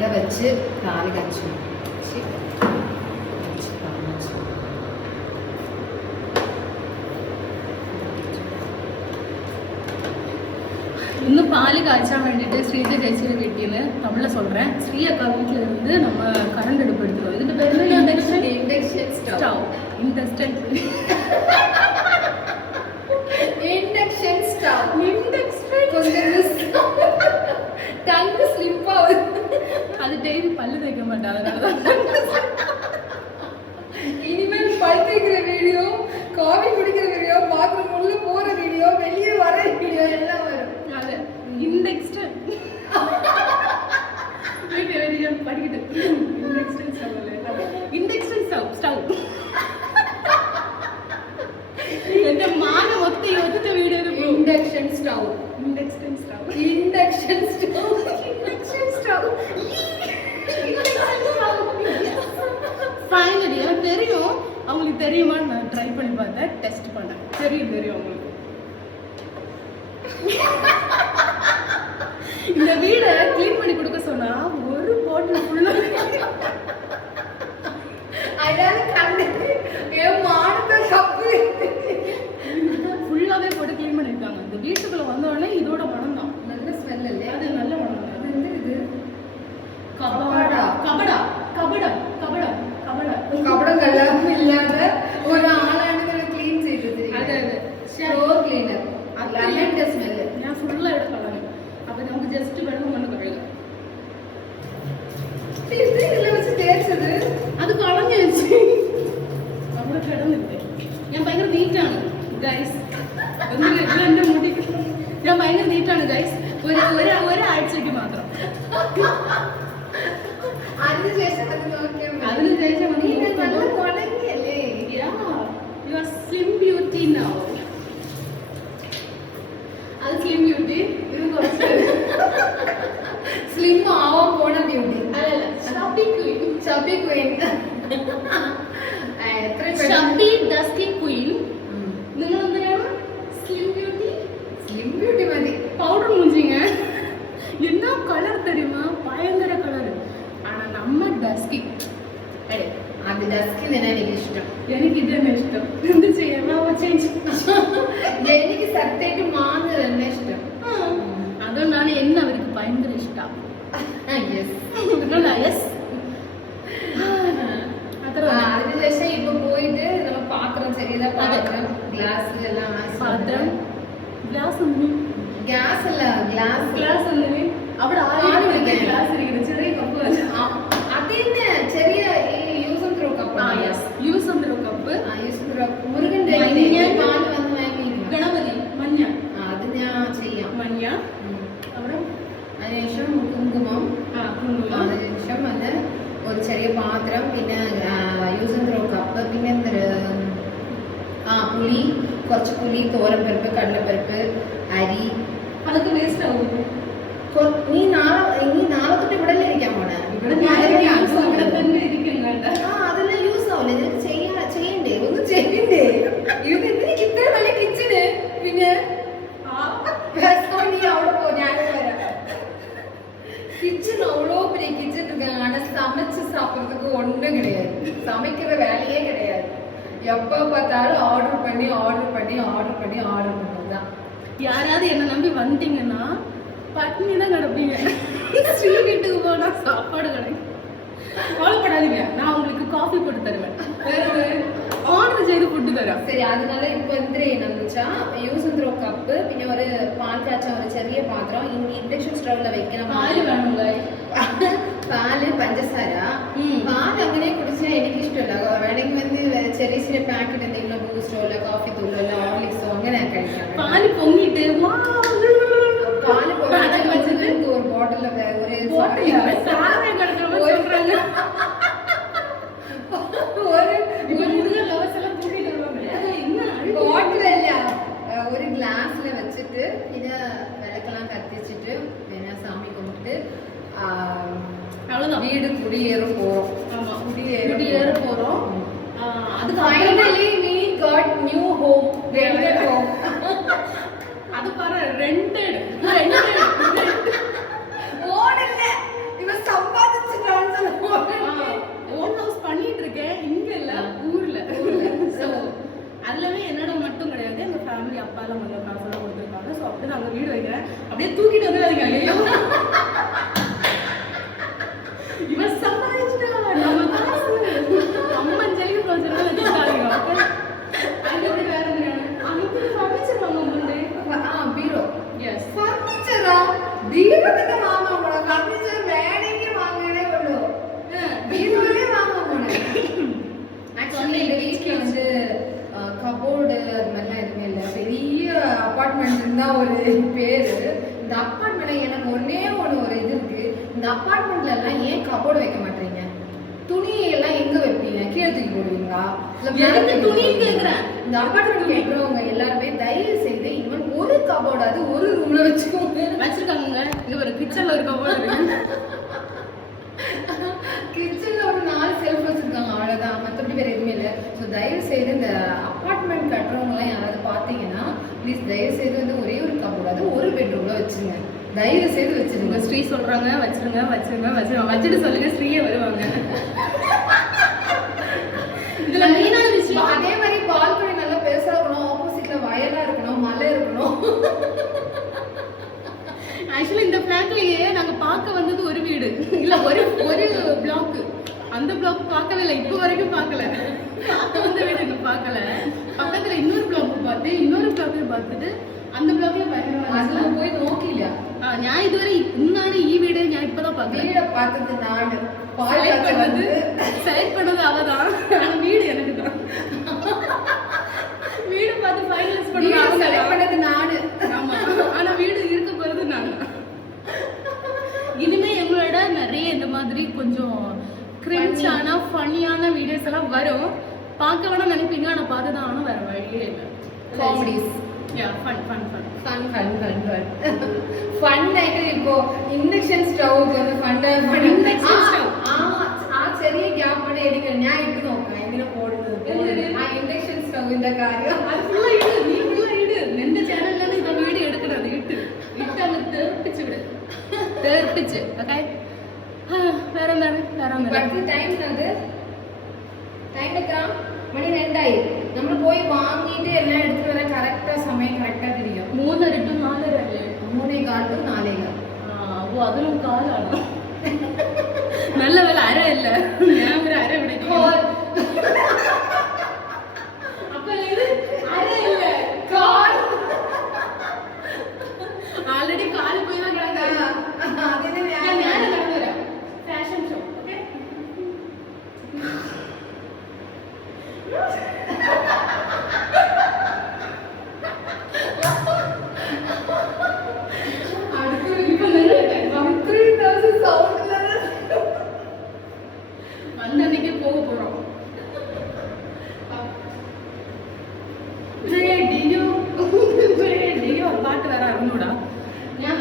ഇവിടെ വെച്ച് പാല് കച്ചു இன்னும் பால் காய்ச்சா வேண்டிட்டு ஸ்ரீஜா ஜெயஸ்ரீ வீட்டின்னு தமிழில் சொல்கிறேன். ஸ்ரீ அக்கா வீட்டில் இருந்து நம்ம கரண்ட் அடுப்பு எடுத்துருவோம். இதுக்கு பேர் இண்டக்ஷன் ஸ்டவ். Induction stove. கொஞ்சம் டங்கு ஸ்லிப் ஆகுது. அது டெய்லி பல்லு தேய்க்க மாட்டாங்க. இனிமேல் பல் தேய்க்கிற வீடியோ, காஃபி குடிக்கிற வீடியோ, பாத்ரூம் உள்ள போற வீடியோ, வெளியே வர வீடியோ எல்லாம் வரும். அது இண்டக்ஷன் படிக்கிட்டு இண்டக்ஷன் ஸ்டவ் എന്റെ മാന മൊത്തം ഒറ്റ വീഡിയോ ഇൻഡക്ഷൻ സ്റ്റൗ. ஃபைனலி எனக்கு தெரியும். அவங்களுக்கு தெரியுமான்னு நான் ட்ரை பண்ணி பார்த்தேன், டெஸ்ட் பண்ணேன். தெரியும் அவங்களுக்கு. இந்த வீடை கிளீன் பண்ணி கொடுக்க சொன்னா ஒரு பாட்டில் ஃபுல்லா ஃபுல்லாவே போட்டு கிளீன் பண்ணிருக்காங்க. இந்த வீட்டுக்குள்ள வந்தோடனே இதோட மனம் தான் நல்ல ஸ்மெல் இல்லையா? அது நல்ல மனம் தான். அது வந்து இது கபடங்கள்லாம் இல்லாத ஒரு ஆளான கிளீன் செய்யறது. அது ஃப்ளோர் கிளீனர். அது லெமன் ஸ்மெல். ഞാൻ ഫുള്ള് എടുക്കണം. അപ്പൊ നമുക്ക് ജസ്റ്റ് വെള്ളം കൊണ്ട് കഴുകാം. ഇതിൽ വെച്ച് തേച്ചത് അത് കളഞ്ഞു വെച്ച് അവിടെ കിടന്നിട്ട് ഞാൻ ഭയങ്കര നീറ്റാണ് ഗൈസ്. എന്റെ മുടി ഞാൻ ഭയങ്കര നീറ്റാണ് ഗൈസ്. ഒരാഴ്ചക്ക് മാത്രം. അതിനുശേഷം you are slim beauty now. അത് സ്ലിം ബ്യൂട്ടി. ഇത് കുറച്ച് സ്ലിം ആവാൻ പോണ ബ്യൂട്ടി. അല്ലല്ല, chubby Queen. Chubby dusky Queen. നിങ്ങൾ എന്തിനാണ് സ്ലിം ബ്യൂട്ടി? സ്ലിം ബ്യൂട്ടി മതി. பவுடர் மூஞ்சிங்க. என்ன கலர் தெரியுமா? பயங்கர கலர். ஆனா நம்ம டஸ்கி. അത് ഡസ്കി തന്നെ എനിക്ക് ഇഷ്ടം. എനിക്ക് ഇത് തന്നെ ഇഷ്ടം. എന്ത് ചെയ്യാം, ചേഞ്ച്. എനിക്ക് സത്യമായിട്ട് മാങ്ങ തന്നെ ഇഷ്ടം. അതുകൊണ്ടാണ് എന്നെ അവർക്ക് ഭയങ്കര ഇഷ്ടം. അതിനുശേഷം ഇപ്പൊ പോയിട്ട് നമ്മൾ പാത്രം ചെറിയ പാത്രം ഗ്ലാസ് എല്ലാം പാത്രം ഗ്ലാസ് ഗ്യാസ് അല്ല ഗ്ലാസ് ഒന്നിന് അവിടെ ഗ്ലാസ് ഇരിക്കുന്നത് ചെറിയ കപ്പ്. അതിന് ചെറിയ use and throw cup. Use and throw cup. മുരുകന്റെ പാല് വന്ന് വാങ്ങി. ഗണപതി മഞ്ഞ. അത് ഞാൻ ചെയ്യാം. മഞ്ഞ. അവിടെ അതിനുശേഷം കുങ്കുമം. അതിനുശേഷം അത് ഒരു ചെറിയ പാത്രം, പിന്നെ യൂസ് ആൻഡ് ത്രോ കപ്പ്, പിന്നെ പുളി, കുറച്ച് പുളി, തോരപ്പരിപ്പ്, കടലപ്പരിപ്പ്, അരി. അതൊക്കെ വേസ്റ്റ് ആവും. നീ നാളെ തൊട്ട് ഇവിടെ ഇരിക്കാൻ പോണേ. അതെല്ലാം യൂസ് ആവില്ല. ഞാൻ ചെയ്യണ്ടേ, ഒന്നും ചെയ്യണ്ടേ? ഇത് എനിക്ക് ഇത്ര വലിയ കിച്ചണ്. പിന്നെ നീ അവിടെ പോ, ഞാൻ വരാം. கிச்சன் அவ்வளோ பெரிய கிச்சன் இருக்காங்க. ஆனா சமைச்சு சாப்பிட்றதுக்கு ஒன்றும் கிடையாது. சமைக்கிற வேலையே கிடையாது. எப்போ பார்த்தாலும் ஆர்டர் பண்ணதான். யாராவது என்ன நம்பி வந்தீங்கன்னா பட்னி தான் கிடப்பீங்க. ஸ்ரீ வீட்டுக்கு போனா சாப்பாடு கிடைக்கும். கவலைப்படாதீங்க, நான் உங்களுக்கு காஃபி போட்டு தருவேன். வேற ஆர்டர் ചെയ്ത് ഫുഡ് തരാം. ശരി, அதனால இப்போ എന്ത് ചെയ്യണമെന്ന് വെച്ചാൽ യൂസ് ആൻഡ് ത്രോ കപ്പ്, പിന്നെ ഒരു പാൽ കാച്ചാൻ ഒരു ചെറിയ പാത്രം, ഇൻഡക്ഷൻ സ്റ്റൗവിൽ വെക്കണം. പാല് വേണമല്ലോ. പാല്, പഞ്ചസാര. പാല് അങ്ങനെ കുടിച്ചാൽ എനിക്ക് ഇഷ്ടമല്ല. വേണമെങ്കിൽ വന്ന് ചെറിയ പാക്കറ്റ് എന്തെങ്കിലും ബൂസ്റ്റോ അല്ല കോഫി തൂളോ അല്ല ഹോർലിക്സോ അങ്ങനെ കഴിക്കാം. പാല് പൊങ്ങിട്ട് പാല് വെച്ചിട്ട് ഒരു ബോട്ടിലൊക്കെ ബോട്ടിലല്ല, ഒരു ഗ്ലാസ്സിൽ വെച്ചിട്ട് പിന്നെ വിളക്കെല്ലാം കത്തിച്ചിട്ട് പിന്നെ സാമി കൊണ്ടിട്ട് വീട് കുടിയേറി പോறோம். அது finally we got new home, rented home. அது பாரு, rented. ഓടില്ല, ഇവ സമ്പാദിച്ചു எடுக்கிறேன். அப்படியே தூக்கிட்டு வந்துடாதீங்க. ஐயோ இவன் சமாளிச்சிட்டா நம்ம காசு அம்மன் ஜெயிலுக்கு போச்சுன்னா வச்சுட்டாங்க. அதுக்கு வேற அங்கே ஃபர்னிச்சர் வாங்க முடியுது. பீரோ எஸ் ഫർണിച്ചറാ ദീപത്തിന്റെ വാങ്ങാൻ പോണോ ഫർണിച്ചർ വേണമെങ്കിൽ വാങ്ങണേ ഉള്ളൂ ബീറോയിലേ വാങ്ങാൻ പോണേ ആക്ച്വലി இந்த வீட்ல வந்து கபோர்டு அது மாதிரிலாம் எதுவுமே இல்லை பெரிய அப்பார்ட்மெண்ட் தான் ஒரு பேரு இந்த அப்பார்ட்மெண்ட்ல எனக்கு ஒன்னே ஒரு இது இருக்கு இந்த அப்பார்ட்மெண்ட்ல எல்லாம் ஏன் கபோர்டு வைக்க மாட்டீங்க துணியெல்லாம் எங்க வைப்பீங்க கீழே தூக்கி போடுவீங்களா எனக்கு துணி கேக்குறேன் இந்த அப்பார்ட்மெண்ட் கேட்கறவங்க எல்லாருமே தயவு செய்து இவன் ஒரு கபோர்டாவது ஒரு ரூம்ல வச்சுக்கோங்க வச்சிருக்காங்க இங்க ஒரு கிச்சன்ல ஒரு கபோர்டு இருக்கு கிச்சன்ல ஒரு 4 செல்ஃப் வச்சிருக்காங்க அவ்வளவுதான் மற்றபடி வேற எதுவுமே இல்லை ஸோ தயவு செய்து இந்த அப்பார்ட்மெண்ட் கட்டுறவங்க எல்லாம் யாராவது பார்த்தீங்கன்னா ப்ளீஸ் தயவு செய்து வந்து ஒரே ஒரு கபோர்டாவது ஒரு பெட்ரூம்ல வச்சுருங்க தயவு செய்து வச்சிருங்க ஸ்ரீ சொல்றாங்க வச்சிருங்க வச்சிருங்க வச்சிருங்க வச்சுட்டு சொல்லுங்க ஸ்ரீயே வருவாங்க இதுல மெயினான விஷயம் அதே மாதிரி பால்கனி நல்லா பெருசா இருக்கணும் ஆப்போசிட்ல வயலா இருக்கணும் மலை இருக்கணும் ஆக்சுவலி இந்த பிளாட்லயே நாங்க பார்க்க வந்தது ஒரு வீடு இல்ல ஒரு பிளாக் அந்த பிளாக் பார்க்கவே இல்லை இப்போ வரைக்கும் பார்க்கல அந்த வீடு இன்னும் பார்க்கல பக்கத்துல இன்னொரு பிளாக் பார்த்து இன்னொரு பிளாக்ல பார்த்துட்டு அந்த பிளாக்ல பயங்கரமா அதெல்லாம் போய் நோக்கில ഞാൻ ഇതുവരെ മുന്നാണ് ഈ വീട് ഞാൻ ഇപ്പതാ வீட பார்த்தது நான் செலக்ட் பண்ணது அவதான் ஆனா வீடு எனக்கு தான் வீடு பார்த்து ஃபைனலைஸ் பண்ணது செலக்ட் பண்ணது நானு ஆமா ஆனா வீடு இருக்க போறது நான் இனிமே எங்களோட நிறைய இந்த மாதிரி கொஞ்சம் கிரிஞ்சான ஃபன்னியான வீடியோஸ் எல்லாம் வரும் பார்க்க வேணா நினைப்பீங்க ஆனா பார்த்து தான் ஆனா வேற வழியே இல்லை காமெடிஸ் ഫണ്ടായിട്ട് ഇപ്പോ ഇൻഡക്ഷൻ സ്റ്റൗ ചെറിയ ഗ്യാപ്പ് എടുക്കണം ഞാൻ ഇട്ട് നോക്കാം എങ്ങനെ പോടുന്നത് ആ ഇൻഡക്ഷൻ സ്റ്റൗവിന്റെ കാര്യം നിന്റെ ചാനലിലാണ് ഇപ്പൊ വീഡിയോ എടുക്കുന്നത് ഇട്ട് അങ്ങ് തേർപ്പിച്ച് ഓക്കെ വേറെന്താണ് ടൈം എത്ര മണി 2 നമ്മൾ പോയി വാങ്ങിയിട്ട് എല്ലാം എടുത്തിട്ട് വരാൻ കറക്റ്റാ സമയം കറക്റ്റാ തിരിക്കും 3:30 to 4:30 അല്ലേ 3:15 to 4:15 ഓ അതിലും കാലാണ് നല്ല വേല അര ഇല്ല ഞാൻ ഒരു അര ഇവിടെ അപ്പൊ ഇത് അര ഇല്ല കാൽ ആൾറെഡി കാല് പോയി ഞാൻ നടന്നു വരാം ഫാഷൻ ഷോ ഓക്കെ வந்தன்னைக்கு போக போறோம் பாட்டு வேற அருணோடா ഞാൻ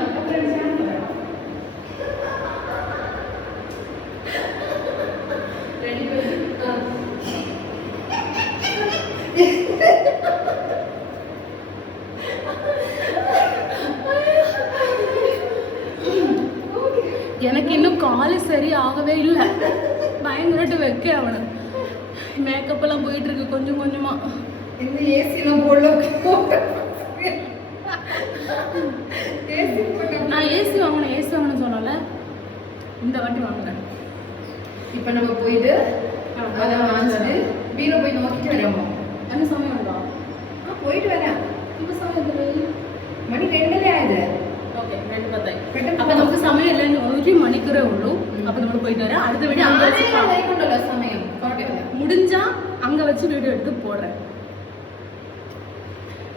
எனக்கு இன்னும் காலு சரி ஆகவே இல்லை பயங்கரட்டு வைக்க அவனு மேக்கப் எல்லாம் போயிட்டு இருக்கு கொஞ்சம் கொஞ்சமா இந்த ஏசிலாம் போடல நான் ஏசி வாங்கணும் சொன்னல இந்த வாட்டி வாங்குறேன் இப்போ நம்ம போயிட்டு அதை வாங்கிட்டு வீர போய் நோக்கிட்டு வரமோ அந்த சமயம் உண்டா போயிட்டு வரேன் இப்போ சமயம் മണി 2:30 ആയത് ഓക്കെ 2:10 അപ്പൊ നമുക്ക് സമയം എല്ലാം 1 മണിക്കൂറേ ഉള്ളൂ അപ്പൊ നമ്മൾ പോയിട്ട് വരാം അടുത്ത വീഡിയോ അങ്ങോട്ടുണ്ടല്ലോ സമയം முடிஞ்சா அங்க வச்சு வீடியோ எடுத்து போடுறேன்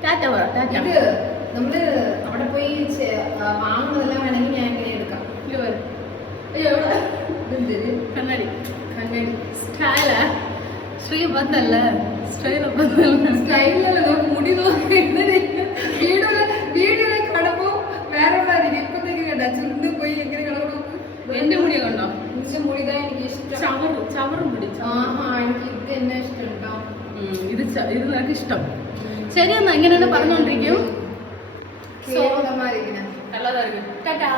ടാറ്റ പറ ടാറ്റ ഇത് നമ്മൾ അവിടെ പോയി വാങ്ങുന്നതെല്ലാം വേണമെങ്കിൽ ഞാൻ എങ്ങനെ എടുക്കാം ഇത് വരെ എവിടെ കണ്ണാടി സ്റ്റൈല ശ്രീ ബന്ധല്ല സ്റ്റൈലല്ല നമുക്ക് മുടി നോക്കുന്നത് വീഡിയോ കടപ്പോ വേറെ ഇപ്പത്തേക്ക് കേട്ടാ ചുണ്ട് പോയി എങ്ങനെ കിടക്കണം എന്റെ മുടി കണ്ടോ നിന്റെ മുടിതാ എനിക്ക് ഇഷ്ടം ചവറും മുടി എനിക്ക് ഇത് തന്നെ ഇഷ്ടം കേട്ടോ ഇത് നിനക്ക് ഇഷ്ടം ശരി എന്നാ ഇങ്ങനെയാണ് പറഞ്ഞോണ്ടിരിക്കും കേവലമായിരിക്കണം നല്ലതായിരിക്കും ടാറ്റാ